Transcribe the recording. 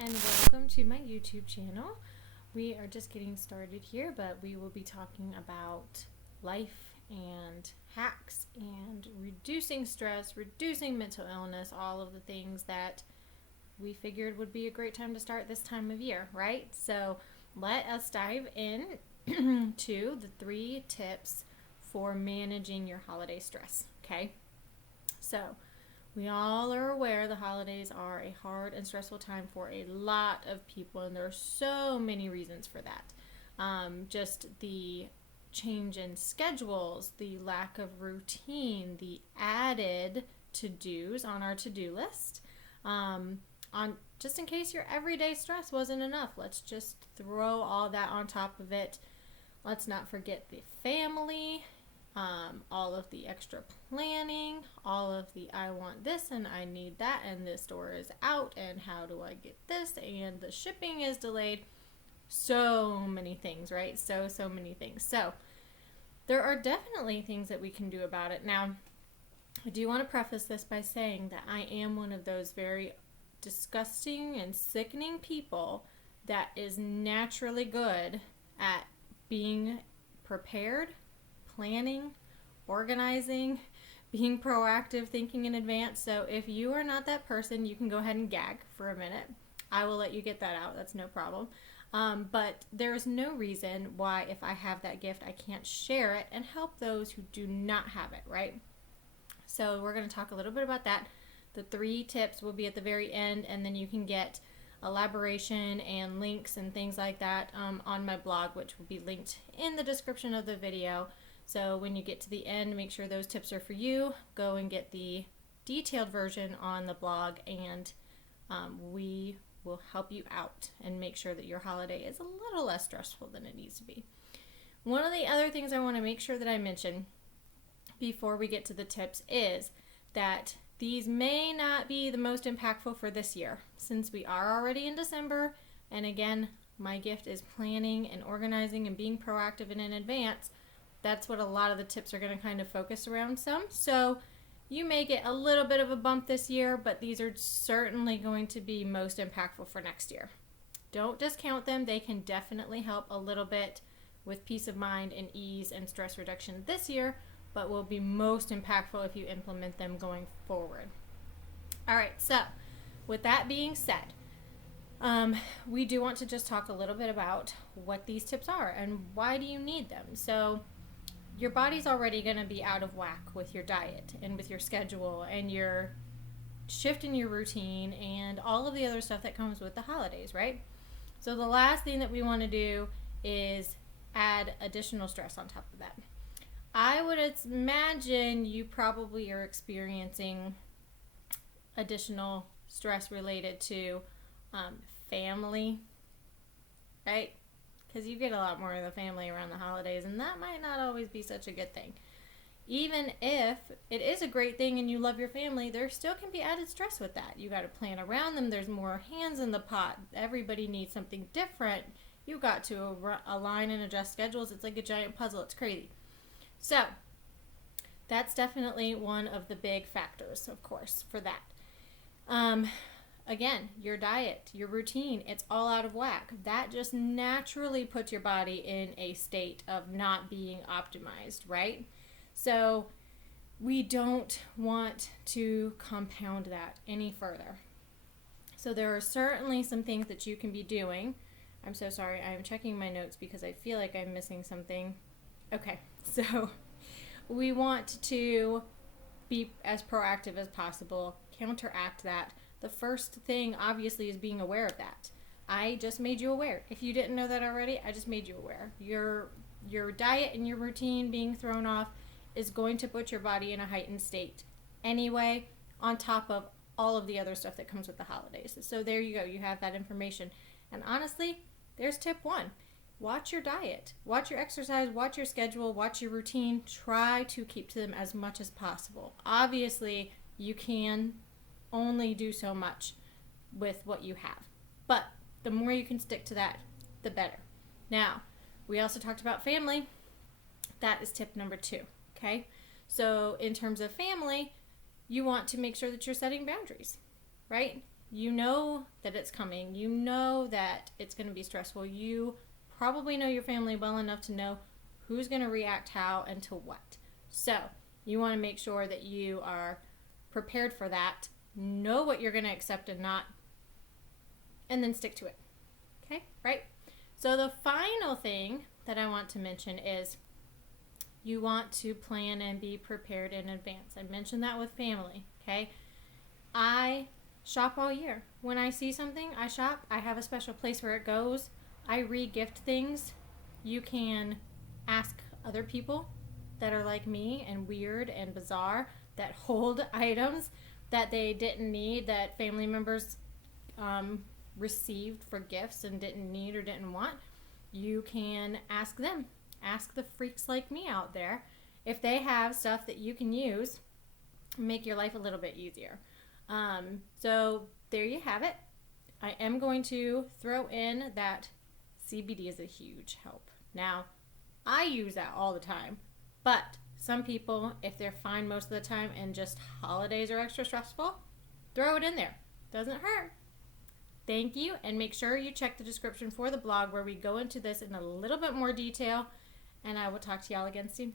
and welcome to my YouTube channel. We are just getting started here, but we will be talking about life and hacks and reducing stress, reducing mental illness, all of the things that we figured would be a great time to start this time of year, right? So let us dive in to the 3 tips for managing your holiday stress, okay? So we all are aware the holidays are a hard and stressful time for a lot of people, and there are so many reasons for that. Just the change in schedules, the lack of routine, the added to-dos on our to-do list. On just in case your everyday stress wasn't enough, let's just throw all that on top of it. Let's not forget the family. All of the extra planning, all of the I want this and I need that and this store is out and how do I get this and the shipping is delayed. So many things, right? So many things. So there are definitely things that we can do about it. Now, I do want to preface this by saying that I am one of those very disgusting and sickening people that is naturally good at being prepared, planning, organizing, being proactive, thinking in advance. So if you are not that person, you can go ahead and gag for a minute. I will let you get that out. That's no problem. But there is no reason why, if I have that gift, I can't share it and help those who do not have it, right? So we're going to talk a little bit about that. The 3 tips will be at the very end, and then you can get elaboration and links and things like that on my blog, which will be linked in the description of the video. So when you get to the end, make sure those tips are for you. Go and get the detailed version on the blog, and we will help you out and make sure that your holiday is a little less stressful than it needs to be. One of the other things I want to make sure that I mention before we get to the tips is that these may not be the most impactful for this year, since we are already in December, and again, my gift is planning and organizing and being proactive and in advance. That's what a lot of the tips are going to kind of focus around some. So you may get a little bit of a bump this year, but these are certainly going to be most impactful for next year. Don't discount them. They can definitely help a little bit with peace of mind and ease and stress reduction this year, but will be most impactful if you implement them going forward. All right, so with that being said, we do want to just talk a little bit about what these tips are and why do you need them. So your body's already going to be out of whack with your diet and with your schedule and your shift in your routine and all of the other stuff that comes with the holidays, right? So the last thing that we want to do is add additional stress on top of that. I would imagine you probably are experiencing additional stress related to family, right? Because you get a lot more of the family around the holidays, and that might not always be such a good thing. Even if it is a great thing and you love your family, there still can be added stress with that. You got to plan around them. There's more hands in the pot. Everybody needs something different. You got to align and adjust schedules. It's like a giant puzzle. It's crazy. So that's definitely one of the big factors, of course, for that. Again, your diet, your routine, it's all out of whack. That just naturally puts your body in a state of not being optimized, right? So we don't want to compound that any further. So there are certainly some things that you can be doing. I'm so sorry, I'm checking my notes because I feel like I'm missing something. Okay, so we want to be as proactive as possible, counteract that. The first thing, obviously, is being aware of that. I just made you aware. If you didn't know that already, I just made you aware. Your diet and your routine being thrown off is going to put your body in a heightened state anyway, on top of all of the other stuff that comes with the holidays. So there you go. You have that information. And honestly, there's tip 1. Watch your diet. Watch your exercise. Watch your schedule. Watch your routine. Try to keep to them as much as possible. Obviously, you can only do so much with what you have. But the more you can stick to that, the better. Now, we also talked about family. That is tip number 2, okay? So in terms of family, you want to make sure that you're setting boundaries, right? You know that it's coming. You know that it's going to be stressful. You probably know your family well enough to know who's going to react how and to what. So you want to make sure that you are prepared for that, know what you're going to accept and not, and then stick to it. Okay, right? So the final thing that I want to mention is you want to plan and be prepared in advance. I mentioned that with family, okay? I shop all year. When I see something, I shop. I have a special place where it goes. I re-gift things. You can ask other people that are like me and weird and bizarre that hold items that they didn't need, that family members received for gifts and didn't need or didn't want. You can ask them. Ask the freaks like me out there if they have stuff that you can use, make your life a little bit easier. So there you have it. I am going to throw in that CBD is a huge help. Now, I use that all the time, but some people, if they're fine most of the time and just holidays are extra stressful, throw it in there. Doesn't hurt. Thank you, and make sure you check the description for the blog where we go into this in a little bit more detail, and I will talk to y'all again soon.